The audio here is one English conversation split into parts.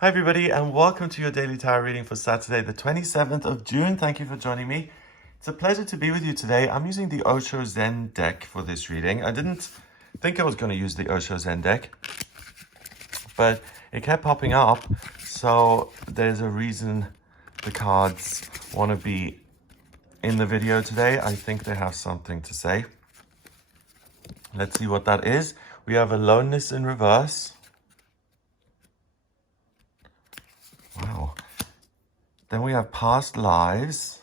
Hi everybody and welcome to your daily tarot reading for Saturday the 27th of June. Thank you for joining me. It's a pleasure to be with you today. I'm using the Osho Zen deck for this reading. I didn't think I was going to use the Osho Zen deck, but it kept popping up, so there's a reason the cards want to be in the video today. I think they have something to say. Let's see what that is. We have aloneness in reverse. Wow. Then we have past lives.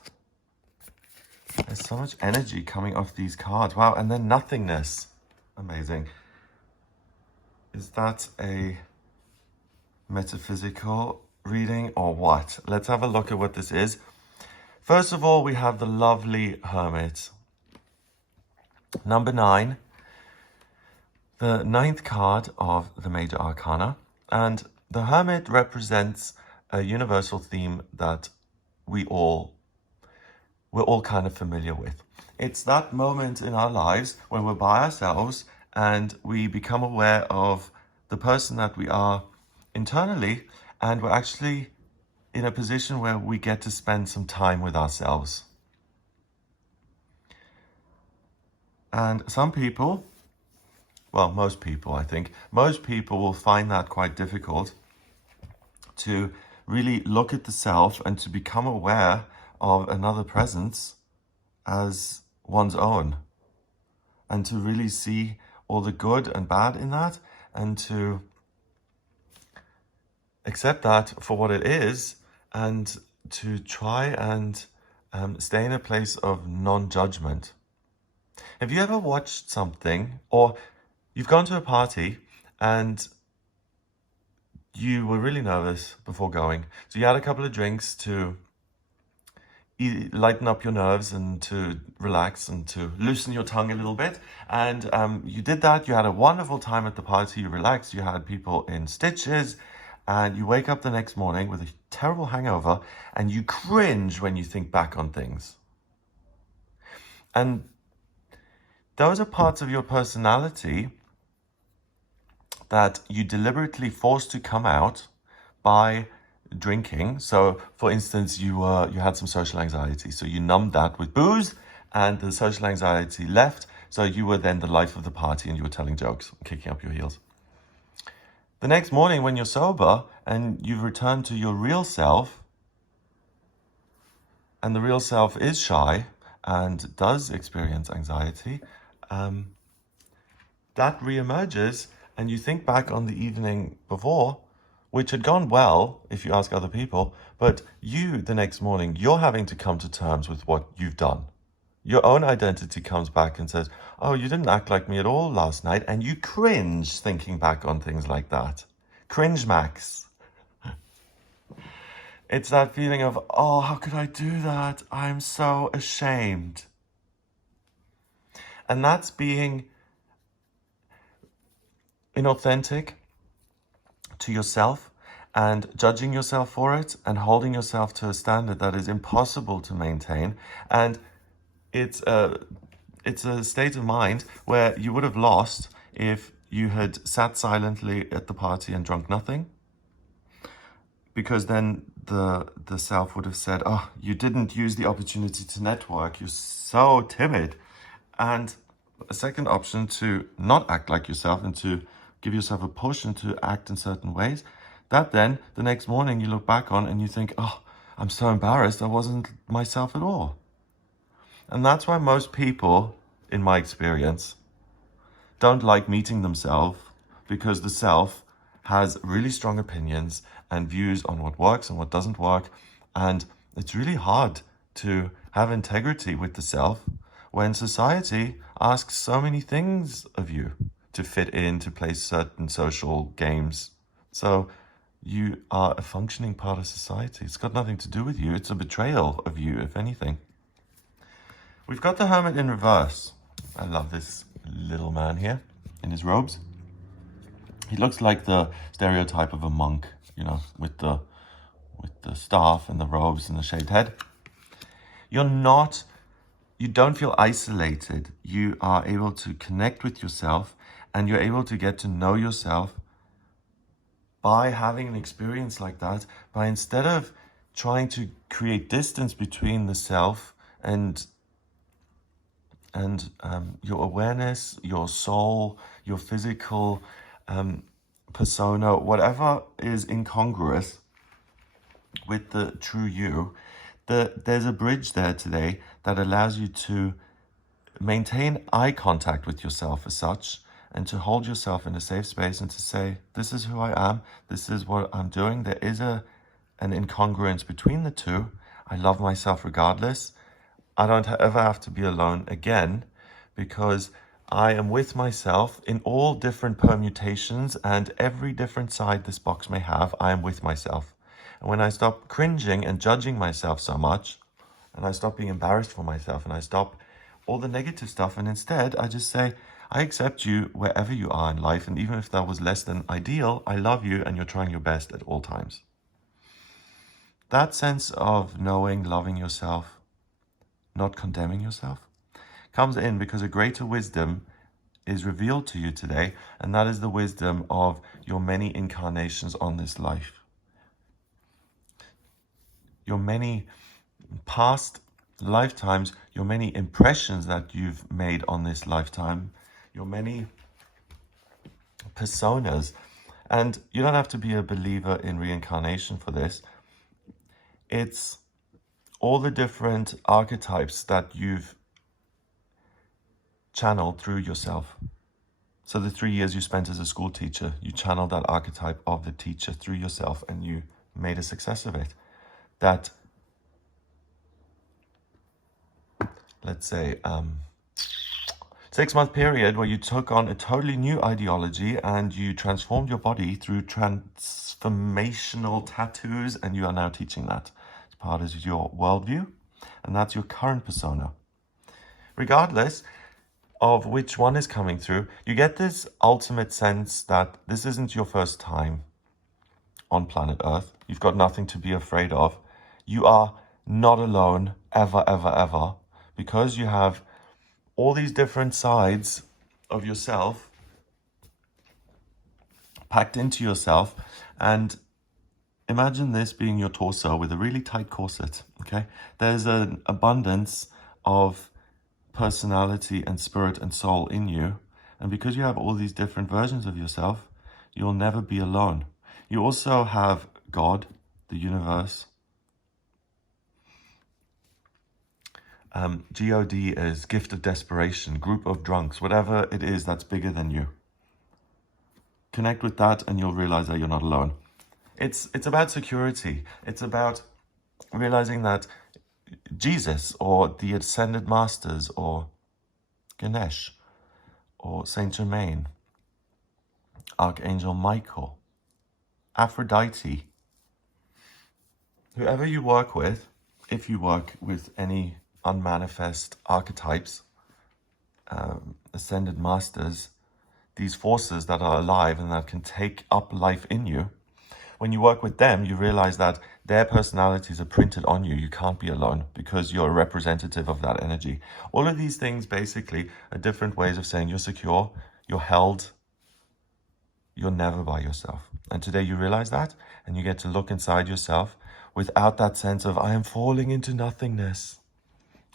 There's so much energy coming off these cards. Wow. And then nothingness. Amazing. Is that a metaphysical reading or what? Let's have a look at what this is. First of all, we have the lovely hermit. Number 9. The 9th card of the major arcana. And the hermit represents a universal theme that we're all kind of familiar with. It's that moment in our lives when we're by ourselves and we become aware of the person that we are internally, and we're actually in a position where we get to spend some time with ourselves. And some people, well, most people, I think, most people will find that quite difficult to really look at the self and to become aware of another presence as one's own, and to really see all the good and bad in that, and to accept that for what it is, and to try and stay in a place of non-judgment. Have you ever watched something, or you've gone to a party and you were really nervous before going, so you had a couple of drinks to lighten up your nerves and to relax and to loosen your tongue a little bit, and you did that. You had a wonderful time at the party, you relaxed, you had people in stitches, and you wake up the next morning with a terrible hangover and you cringe when you think back on things. And those are parts of your personality that you deliberately forced to come out by drinking. So for instance, you had some social anxiety, so you numbed that with booze, and the social anxiety left, so you were then the life of the party and you were telling jokes, kicking up your heels. The next morning when you're sober and you've returned to your real self, and the real self is shy and does experience anxiety, that reemerges, and you think back on the evening before, which had gone well if you ask other people, but you, the next morning, you're having to come to terms with what you've done. Your own identity comes back and says, oh, you didn't act like me at all last night, and you cringe thinking back on things like that. Cringe max. It's that feeling of, oh, how could I do that? I'm so ashamed. And that's being inauthentic to yourself and judging yourself for it and holding yourself to a standard that is impossible to maintain. And it's a state of mind where you would have lost if you had sat silently at the party and drunk nothing, because then the self would have said, oh, you didn't use the opportunity to network, you're so timid. And a second option, to not act like yourself and to give yourself a push and to act in certain ways, that then the next morning you look back on and you think, oh, I'm so embarrassed, I wasn't myself at all. And that's why most people, in my experience, don't like meeting themselves, because the self has really strong opinions and views on what works and what doesn't work. And it's really hard to have integrity with the self when society asks so many things of you to fit in, to play certain social games. So you are a functioning part of society. It's got nothing to do with you. It's a betrayal of you, if anything. We've got the hermit in reverse. I love this little man here in his robes. He looks like the stereotype of a monk, you know, with the staff and the robes and the shaved head. You don't feel isolated. You are able to connect with yourself, and you're able to get to know yourself by having an experience like that, by instead of trying to create distance between the self and your awareness, your soul, your physical persona, whatever is incongruous with the true you, there's a bridge there today that allows you to maintain eye contact with yourself as such, and to hold yourself in a safe space and to say, this is who I am, this is what I'm doing. There is an incongruence between the two. I love myself regardless. I don't ever have to be alone again, because I am with myself in all different permutations, and every different side this box may have, I am with myself. And when I stop cringing and judging myself so much, and I stop being embarrassed for myself, and I stop all the negative stuff, and instead I just say, I accept you wherever you are in life, and even if that was less than ideal, I love you and you're trying your best at all times. That sense of knowing, loving yourself, not condemning yourself, comes in because a greater wisdom is revealed to you today, and that is the wisdom of your many incarnations on this life. Your many past lifetimes, your many impressions that you've made on this lifetime, your many personas. And you don't have to be a believer in reincarnation for this. It's all the different archetypes that you've channeled through yourself. So the 3 years you spent as a school teacher, you channeled that archetype of the teacher through yourself, and you made a success of it. That, let's say, 6-month period where you took on a totally new ideology and you transformed your body through transformational tattoos, and you are now teaching that. It's part of your worldview, and that's your current persona. Regardless of which one is coming through, you get this ultimate sense that this isn't your first time on planet Earth. You've got nothing to be afraid of. You are not alone, ever, ever, ever, because you have all these different sides of yourself packed into yourself. And imagine this being your torso with a really tight corset, okay? There's an abundance of personality and spirit and soul in you. And because you have all these different versions of yourself, you'll never be alone. You also have God, the universe. God is gift of desperation, group of drunks, whatever it is that's bigger than you. Connect with that and you'll realize that you're not alone. It's about security. It's about realizing that Jesus or the Ascended Masters or Ganesh or Saint Germain, Archangel Michael, Aphrodite, whoever you work with, if you work with any unmanifest archetypes, Ascended Masters, these forces that are alive and that can take up life in you, when you work with them, you realize that their personalities are printed on you. You can't be alone because you're a representative of that energy. All of these things basically are different ways of saying you're secure, you're held, you're never by yourself. And today you realize that, and you get to look inside yourself without that sense of, I am falling into nothingness.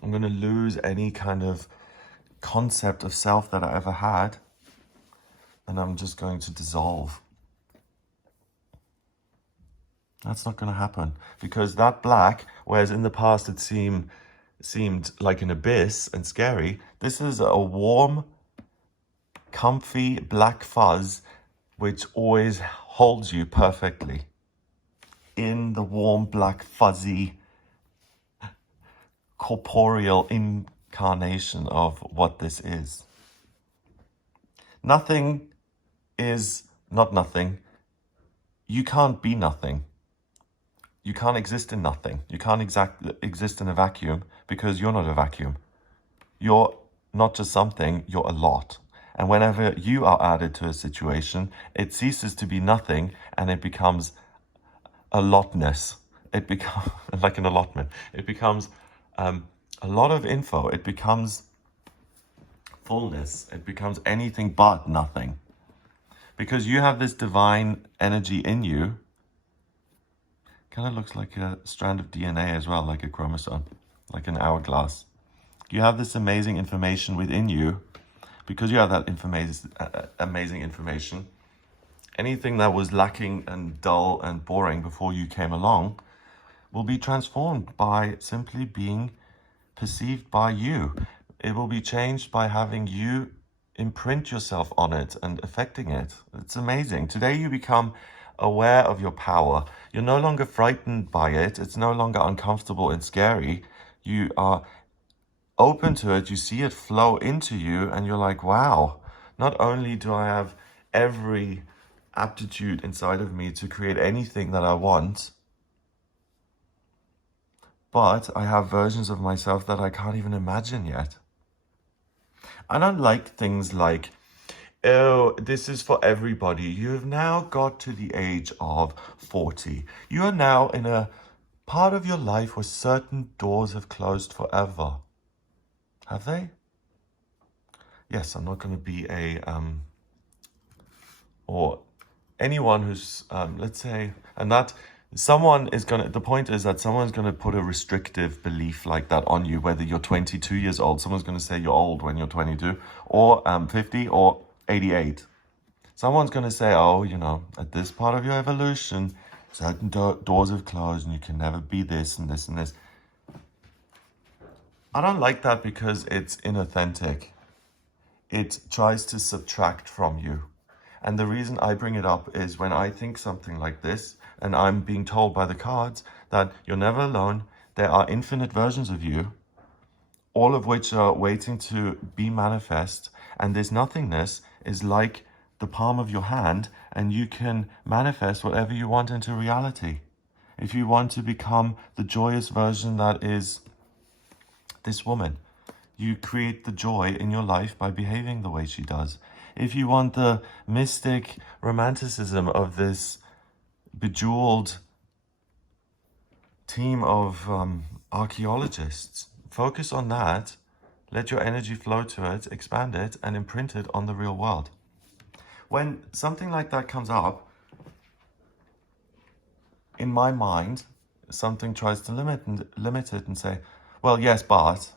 I'm going to lose any kind of concept of self that I ever had, and I'm just going to dissolve. That's not going to happen, because that black, whereas in the past it seemed like an abyss and scary, this is a warm, comfy black fuzz which always holds you perfectly in the warm, black, fuzzy, corporeal incarnation of what this is. Nothing is not nothing. You can't be nothing. You can't exist in nothing. You can't exist in a vacuum, because you're not a vacuum. You're not just something, you're a lot. And whenever you are added to a situation, it ceases to be nothing and it becomes a lotness. It becomes like an allotment. It becomes a lot of info. It becomes fullness. It becomes anything but nothing. because you have this divine energy in you. Kind of looks like a strand of DNA as well, like a chromosome, like an hourglass. You have this amazing information within you. Because you have that amazing information, anything that was lacking and dull and boring before you came along will be transformed by simply being perceived by you. It will be changed by having you imprint yourself on it and affecting it. It's amazing. Today you become aware of your power. You're no longer frightened by it. It's no longer uncomfortable and scary. You are open to it, you see it flow into you, and you're like, wow, not only do I have every aptitude inside of me to create anything that I want, but I have versions of myself that I can't even imagine yet. I don't like things like, oh, this is for everybody. You have now got to the age of 40. You are now in a part of your life where certain doors have closed forever. Have they? Yes, I'm not going to be or anyone who's, let's say, and that someone is going to, the point is that someone's going to put a restrictive belief like that on you, whether you're 22 years old, someone's going to say you're old when you're 22, or 50, or 88. Someone's going to say, oh, you know, at this part of your evolution, certain doors have closed and you can never be this and this and this. I don't like that because it's inauthentic. It tries to subtract from you. And the reason I bring it up is when I think something like this, and I'm being told by the cards that you're never alone, there are infinite versions of you, all of which are waiting to be manifest, and this nothingness is like the palm of your hand, and you can manifest whatever you want into reality. If you want to become the joyous version that is this woman, you create the joy in your life by behaving the way she does. If you want the mystic romanticism of this bejeweled team of archaeologists, focus on that, let your energy flow to it, expand it, and imprint it on the real world. When something like that comes up, in my mind, something tries to limit it and say, well, yes, but,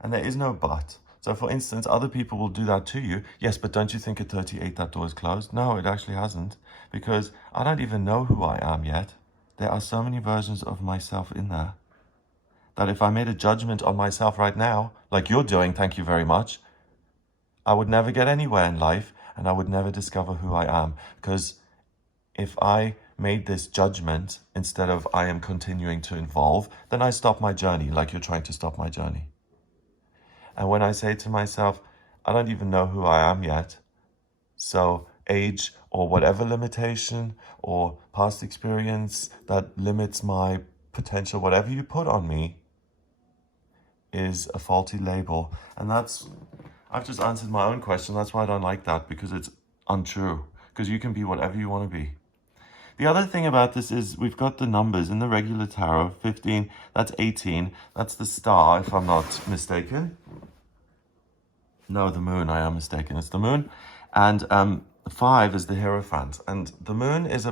and there is no but. So for instance, other people will do that to you. Yes, but don't you think at 38 that door is closed? No, it actually hasn't, because I don't even know who I am yet. There are so many versions of myself in there that if I made a judgment on myself right now, like you're doing, thank you very much, I would never get anywhere in life and I would never discover who I am. Because if I made this judgment instead of I am continuing to evolve, then I stop my journey like you're trying to stop my journey. And when I say to myself, I don't even know who I am yet, so age or whatever limitation or past experience that limits my potential, whatever you put on me, is a faulty label. And I've just answered my own question. That's why I don't like that, because it's untrue. Because you can be whatever you want to be. The other thing about this is we've got the numbers in the regular tarot. 15, that's 18. That's the star, if I'm not mistaken. No, the moon, I am mistaken. It's the moon. And 5 is the Hierophant. And the moon is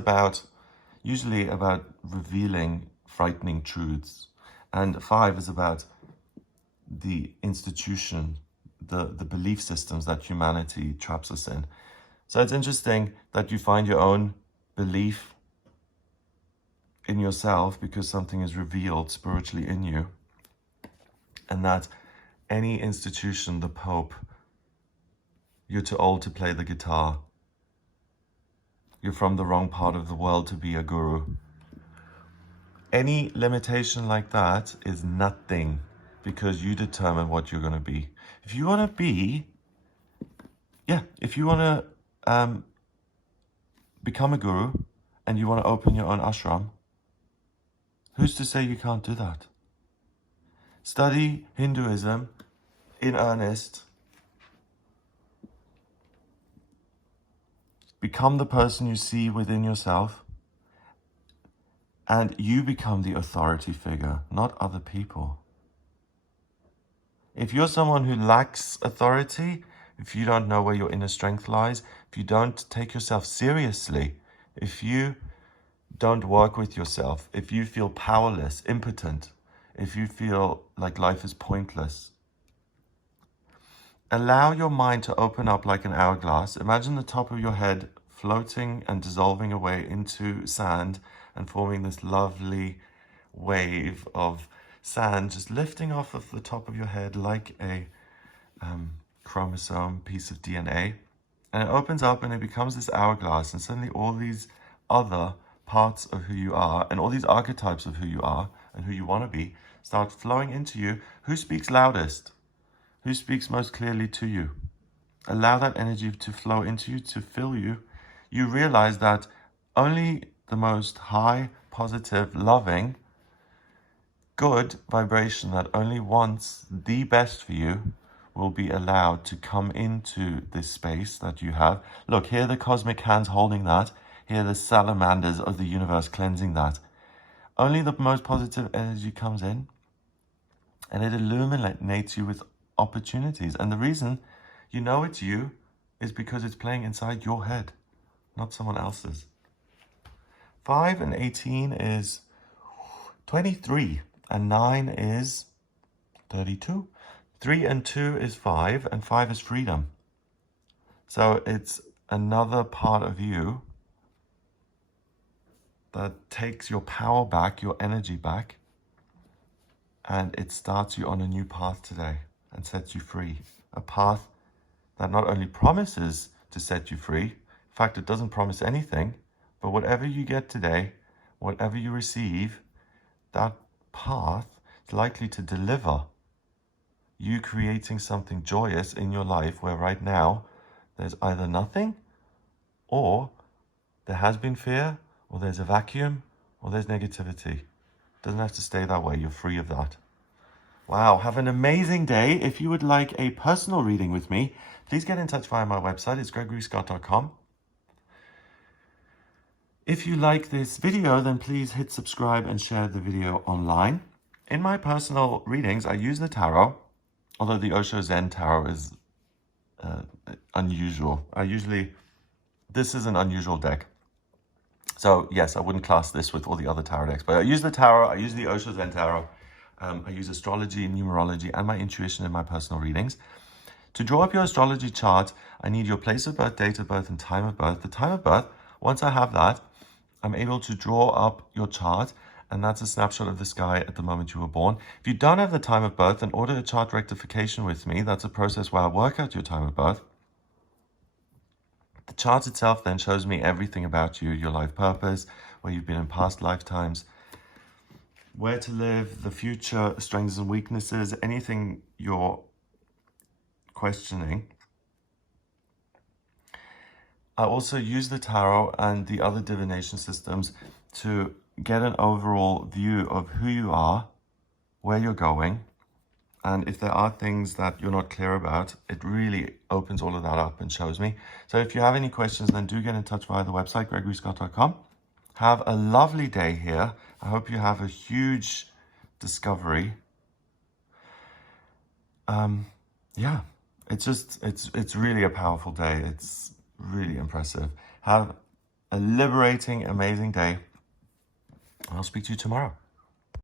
usually about revealing frightening truths. And 5 is about the institution, the belief systems that humanity traps us in. So it's interesting that you find your own belief in yourself because something is revealed spiritually in you, and that any institution, the Pope, you're too old to play the guitar, you're from the wrong part of the world to be a guru. Any limitation like that is nothing, because you determine what you're going to be. If you want to become a guru and you want to open your own ashram, who's to say you can't do that? Study Hinduism in earnest. Become the person you see within yourself. And you become the authority figure, not other people. If you're someone who lacks authority, if you don't know where your inner strength lies, if you don't take yourself seriously, if you don't work with yourself, if you feel powerless, impotent, if you feel like life is pointless, allow your mind to open up like an hourglass. Imagine the top of your head floating and dissolving away into sand and forming this lovely wave of sand just lifting off of the top of your head like a chromosome piece of DNA. And it opens up and it becomes this hourglass, and suddenly all these other parts of who you are and all these archetypes of who you are and who you want to be start flowing into you. Who speaks loudest? Who speaks most clearly to you? Allow that energy to flow into you, to fill you. You realize that only the most high, positive, loving, good vibration that only wants the best for you will be allowed to come into this space that you have. Look, here are the cosmic hands holding that. Here are the salamanders of the universe cleansing that. Only the most positive energy comes in and it illuminates you with opportunities. And the reason you know it's you is because it's playing inside your head, not someone else's. 5 and 18 is 23, and 9 is 32. 3 and 2 is 5, and 5 is freedom. So it's another part of you that takes your power back, your energy back, and it starts you on a new path today and sets you free. A path that not only promises to set you free, in fact, it doesn't promise anything, but whatever you get today, whatever you receive, that path is likely to deliver you creating something joyous in your life where right now there's either nothing, or there has been fear, or there's a vacuum, or there's negativity. It doesn't have to stay that way. You're free of that. Wow, have an amazing day. If you would like a personal reading with me, please get in touch via my website. It's gregoryscott.com. If you like this video, then please hit subscribe and share the video online. In my personal readings, I use the tarot, although the Osho Zen tarot is unusual. This is an unusual deck. So yes, I wouldn't class this with all the other tarot decks, but I use the tarot, I use the Osho Zen tarot, I use astrology, numerology, and my intuition in my personal readings. To draw up your astrology chart, I need your place of birth, date of birth, and time of birth. The time of birth, once I have that, I'm able to draw up your chart, and that's a snapshot of the sky at the moment you were born. If you don't have the time of birth, then order a chart rectification with me. That's a process where I work out your time of birth. The chart itself then shows me everything about you, your life purpose, where you've been in past lifetimes, where to live, the future, strengths and weaknesses, anything you're questioning. I also use the tarot and the other divination systems to get an overall view of who you are, where you're going, and if there are things that you're not clear about, it really opens all of that up and shows me. So if you have any questions, then do get in touch via the website, gregoryscott.com. Have a lovely day here. I hope you have a huge discovery. Yeah, it's really a powerful day. It's really impressive. Have a liberating, amazing day. I'll speak to you tomorrow.